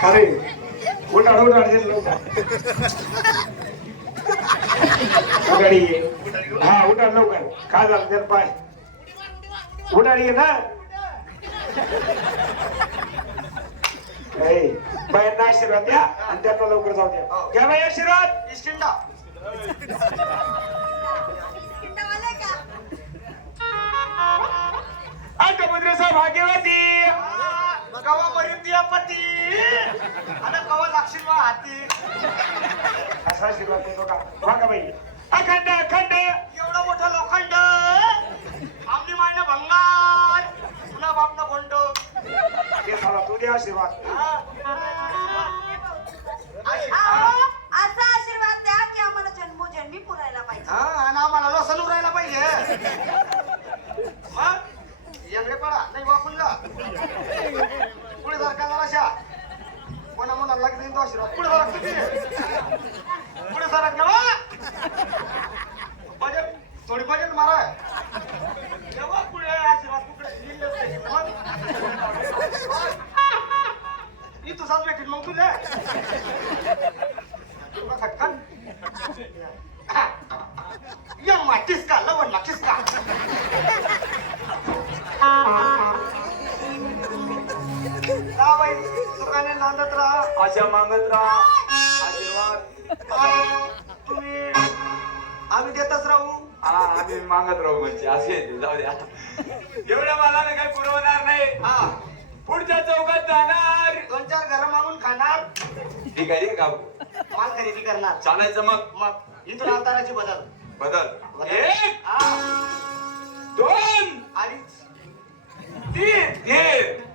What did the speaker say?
खरे कोण अडवून घेतलं उठाडी हा उठाड लवकर. काय झालं त्यात पाय. उठाडी ना बायांना आशीर्वाद द्या आणि त्यांना लवकर जाऊ द्या. घ्या बाई आशीर्वाद. इस्टिंडा अंतपुत्रेचा भाग्यवती. कवा मरीन दिया पती? आणि कवा लागशील हाती? असा आशीर्वाद देतो का? बघा बाई. अखंड आशीर्वाद. असा आशीर्वाद द्या की आम्हाला जन्मोजन्मी पुरायला पाहिजे. आणि आम्हाला लोसन उरायला पाहिजे. मग? येंगडे पडा नाही वापरून जा. पुढे सारखा जराशा कोणा म्हणाला लागते तो आशीर्वाद. पुढे किती? पुढे सरक ना यम्मा किसका लवणला किसका जा बाई सुखाने नांदत राहा. आशा मागत राहा. आशीर्वाद. आणि तुम्ही? आम्ही देतच राहू. हा आम्ही मागत राहू म्हणजे. असे येतील, जाऊ द्या. एवढ्या मला काही पुरवणार नाही. हा. पुढच्या चौकात जाणार. दोन चार घर मागून खाणार. ठीक आहे का माल खरेदी करणार. चालायचं मग. मग इथून अवताराची बदल. बदल. एक हा. दोन अडीच तीन. तीन